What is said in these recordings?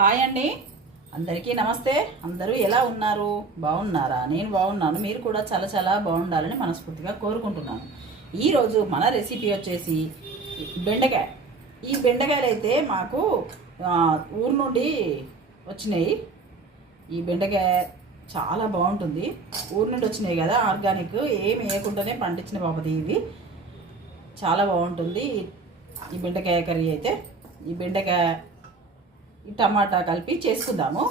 Hi అండి. అందరికీ నమస్తే. అందరూ ఎలా ఉన్నారు? బాగున్నారా? నేను బాగున్నాను. మీరు కూడా చాలా చాలా బాగుండాలని మనస్ఫూర్తిగా కోరుకుంటున్నాను. ఈరోజు మన రెసిపీ వచ్చేసి బెండకాయ. ఈ బెండకాయలు అయితే మాకు ఊరు నుండి వచ్చినాయి. ఈ బెండకాయ చాలా బాగుంటుంది. ఊరు నుండి వచ్చినాయి కదా ఆర్గానిక్. ఏమి వేయకుండానే పండించిన బాబది ఇది. చాలా బాగుంటుంది. ఈ బెండకాయ కర్రీ అయితే. ఈ బెండకాయ ఈ టమాటా కలిపి చేసుకుందాము.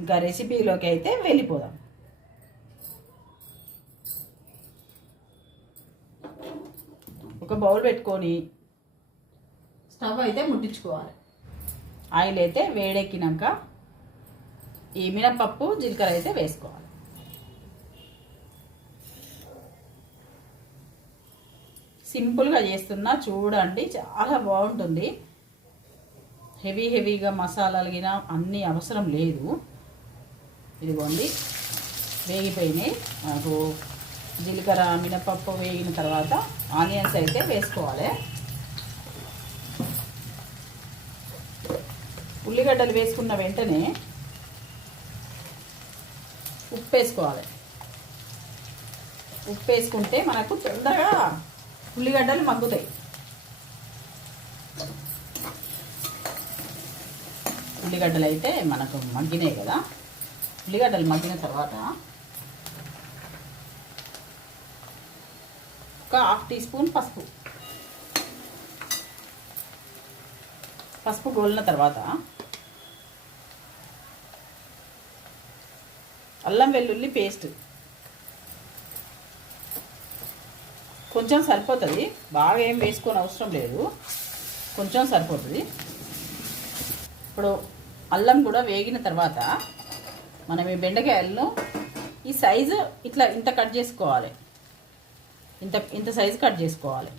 ఇంకా రెసిపీలోకి అయితే వెళ్ళిపోదాం. ఒక బౌల్ పెట్టుకొని స్టవ్ అయితే ముట్టించుకోవాలి. ఆయిల్ అయితే వేడెక్కినాక ఈ మినపప్పు జీలకర్ర అయితే వేసుకోవాలి. సింపుల్గా చేస్తున్నా చూడండి చాలా బాగుంటుంది. హెవీ హెవీగా మసాలాలు గిన అన్నీ అవసరం లేదు. ఇదిగోండి. వేగిపోయినాయి. నాకు జీలకర్ర మినపప్పు వేగిన తర్వాత ఆనియన్స్ అయితే వేసుకోవాలి. ఉల్లిగడ్డలు వేసుకున్న వెంటనే ఉప్పు వేసుకోవాలి. ఉప్పు వేసుకుంటే మనకు తొందరగా ఉల్లిగడ్డలు మగ్గుతాయి. ఉల్లిగడ్డలు అయితే మనకు మగ్గినాయి కదా. ఉల్లిగడ్డలు మగ్గిన తర్వాత ఒక హాఫ్ టీ స్పూన్ పసుపు. పసుపు గోలిన తర్వాత అల్లం వెల్లుల్లి పేస్ట్. కొంచెం సరిపోతుంది. బాగా ఏం వేసుకొని అవసరం లేదు. కొంచెం సరిపోతుంది. ఇప్పుడు అల్లం కూడా వేగిన తర్వాత మనం ఈ బెండకాయలను ఈ సైజు ఇట్లా ఇంత కట్ చేసుకోవాలి. ఇంత ఇంత సైజు కట్ చేసుకోవాలి.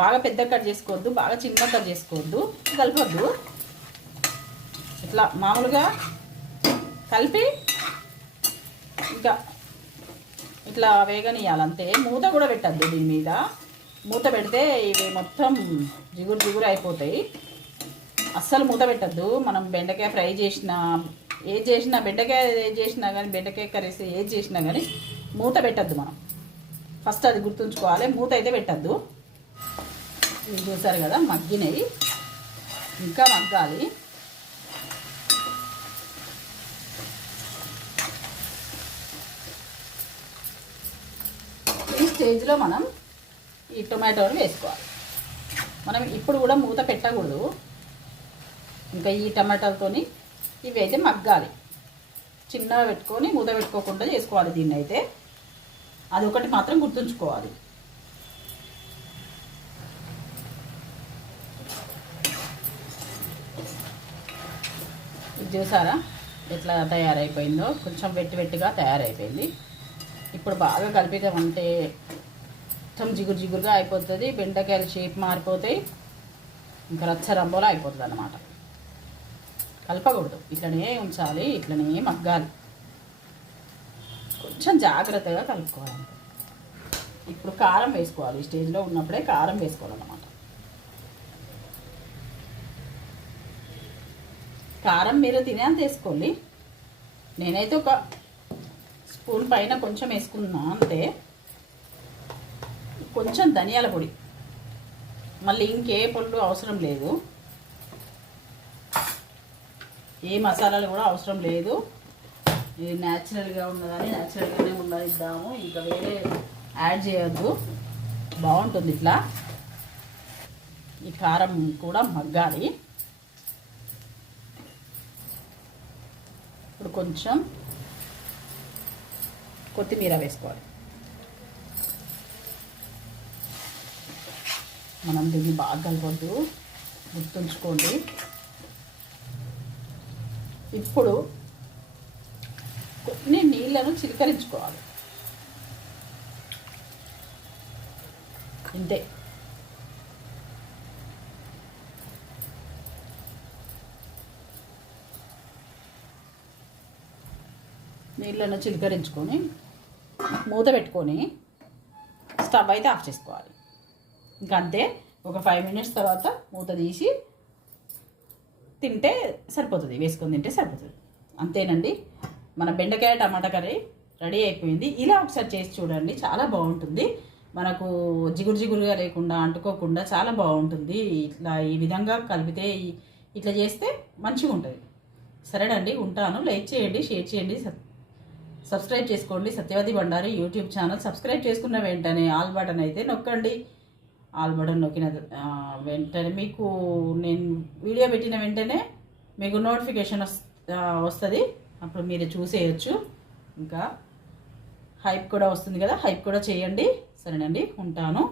బాగా పెద్ద కట్ చేసుకోవద్దు బాగా చిన్న కట్ చేసుకోవద్దు కలపద్దు. ఇట్లా మామూలుగా కలిపి ఇంకా ఇట్లా వేగనియాలి అంతే. మూత కూడా పెట్టద్దు దీని మీద. మూత పెడితే ఇవి మొత్తం జిగురు జిగురు అయిపోతాయి. అస్సలు మూత పెట్టద్దు. మనం బెండకాయ ఫ్రై చేసినా ఏది చేసినా బెండకాయ ఏది చేసినా కానీ బెండకాయ కర్రీస్ ఏది చేసినా కానీ మూత పెట్టద్దు మనం. ఫస్ట్ అది గుర్తుంచుకోవాలి. మూత అయితే పెట్టద్దు. చూసారు కదా మగ్గినవి. ఇంకా మగ్గాలి. ఈ స్టేజ్లో మనం ఈ టొమాటోలు వేసుకోవాలి. మనం ఇప్పుడు కూడా మూత పెట్టకూడదు. ఇంకా ఈ టమాటాలతోని ఇవి అయితే మగ్గాలి. చిన్నగా పెట్టుకొని మూత పెట్టుకోకుండా చేసుకోవాలి దీన్ని అయితే. అది ఒకటి మాత్రం గుర్తుంచుకోవాలి. ఇది చూసారా? ఎట్లా తయారైపోయిందో? కొంచెం వెట్టి వెట్టిగా తయారైపోయింది. ఇప్పుడు బాగా కలిపిదామంటే మొత్తం జిగురు జిగురుగా అయిపోతుంది. బెండకాయల షేప్ మారిపోతాయి. ఇంకా రచ్చ రంబోలా అయిపోతుంది అన్నమాట కలపకూడదు. ఇట్లనే ఉంచాలి ఇట్లనే మగ్గాలి. కొంచెం జాగ్రత్తగా కలుపుకోవాలి ఇప్పుడు కారం వేసుకోవాలి. ఈ స్టేజ్లో ఉన్నప్పుడే కారం వేసుకోవాలన్నమాట. కారం మీరు తినేంత వేసుకోండి. నేనైతే ఒక స్పూన్ పైన కొంచెం వేసుకున్నా అంతే. కొంచెం ధనియాల పొడి. మళ్ళీ ఇంకే పళ్ళు అవసరం లేదు. ఏ మసాలాలు కూడా అవసరం లేదు. ఇది న్యాచురల్గా ఉన్నదని న్యాచురల్గానే ఉన్నది ఇద్దాము ఇంకా వేరే యాడ్ చేయొద్దు. బాగుంటుంది ఇట్లా. ఈ కారం కూడా మగ్గాలి. ఇప్పుడు కొంచెం కొత్తిమీర వేసుకోవాలి. మనం దీన్ని బాగా కలపొద్దు. గుర్తుంచుకోండి. ఇప్పుడు కొన్ని నీళ్ళను చిలకరించుకోవాలి. ఇంతే నీళ్ళను చిలకరించుకొని మూత పెట్టుకొని స్టవ్ అయితే ఆఫ్ చేసుకోవాలి. ఇంకా అంతే ఒక ఫైవ్ మినిట్స్ తర్వాత మూత తీసి తింటే సరిపోతుంది వేసుకొని తింటే సరిపోతుంది. అంతేనండి. మన బెండకాయ టమాటా కర్రీ రెడీ అయిపోయింది. ఇలా ఒకసారి చేసి చూడండి చాలా బాగుంటుంది. మనకు జిగురు జిగురుగా లేకుండా అంటుకోకుండా చాలా బాగుంటుంది. ఇట్లా ఈ విధంగా కలిపితే ఇట్లా చేస్తే మంచిగా ఉంటుంది. సరేనండి ఉంటాను. లైక్ చేయండి షేర్ చేయండి సబ్స్క్రైబ్ చేసుకోండి. Satyavathi Bandari YouTube channel subscribe చేసుకున్న వెంటనే ఆల్ బటన్ అయితే నొక్కండి. ఆల్ బటన్ నొక్కిన వెంటనే మీకు నేను వీడియో పెట్టిన వెంటనే మీకు నోటిఫికేషన్ వస్తుంది. అప్పుడు మీరు చూసేయచ్చు. ఇంకా హైప్ కూడా వస్తుంది కదా హైప్ కూడా చేయండి. సరేనండి ఉంటాను.